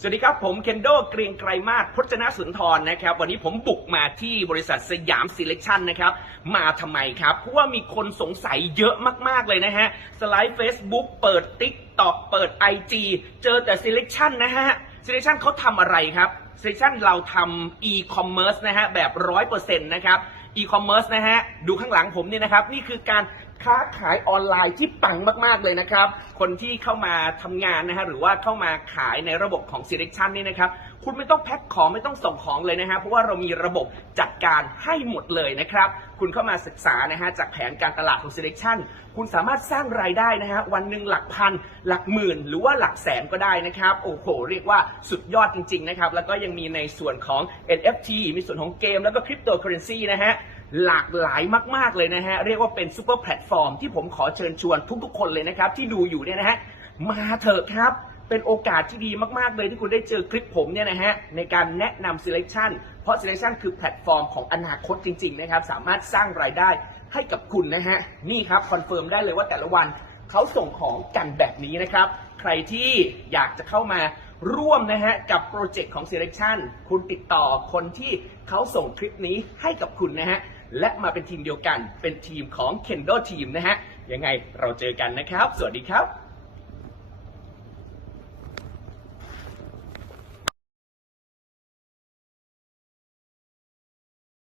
สวัสดีครับ ผมเคนโดเกรียงไกรมาศพจนสุนทรนะครับ วันนี้ผมบุกมาที่บริษัทสยามซีเล c ชันนะครับ มาทำไมครับ เพราะว่ามีคนสงสัยเยอะมาก ๆ เลยนะฮะ สไลด์ Facebook เปิด TikTok เปิด IG เจอแต่ Selection นะฮะ Selection เขาทำอะไรครับ Selection เราทำ e-commerce นะฮะ แบบ 100%นะครับ e-commerce นะฮะ ดูข้างหลังผมเนี่ยนะครับ นี่คือการ ค้าขายออนไลน์ที่ปังมาก ๆ เลยนะครับ คนที่เข้ามาทำงานนะฮะหรือว่าเข้ามาขายในระบบของ Selection นี่นะครับ คุณไม่ต้องแพ็คของไม่ต้องส่งของเลยนะฮะเพราะว่าเรามีระบบจัดการให้หมดเลยนะครับ คุณเข้ามาศึกษานะฮะจากแผนการตลาดของ Selection คุณสามารถสร้างรายได้นะฮะวันหนึ่งหลักพัน หลักหมื่น หรือว่าหลักแสนก็ได้นะครับโอ้โหเรียกว่าสุดยอดจริง ๆ นะครับ แล้วก็ยังมีในส่วนของ NFT มีส่วนของเกมแล้วก็คริปโตเคอเรนซีนะฮะ หลากหลายมาก ๆ เลยนะฮะ เรียกว่าเป็นซูเปอร์แพลตฟอร์มที่ผมขอเชิญชวนทุกๆ คนเลยนะครับ ที่ดูอยู่เนี่ยนะฮะ มาเถอะครับ เป็นโอกาสที่ดีมาก ๆ เลยที่คุณได้เจอคลิปผมเนี่ยนะฮะ ในการแนะนำ selection เพราะ selection คือแพลตฟอร์มของอนาคตจริง ๆ นะครับ สามารถสร้างรายได้ให้กับคุณนะฮะ นี่ครับคอนเฟิร์มได้เลยว่าแต่ละวันเขาส่งของกันแบบนี้นะครับ ใครที่อยากจะเข้ามาร่วมนะฮะ กับโปรเจกต์ของ selection คุณติดต่อคนที่เขาส่งคลิปนี้ให้กับคุณนะฮะ และมาเป็นทีมเดียวกัน เป็นทีมของ Kendo Team นะฮะ ยังไงเราเจอกันนะครับ สวัสดีครับ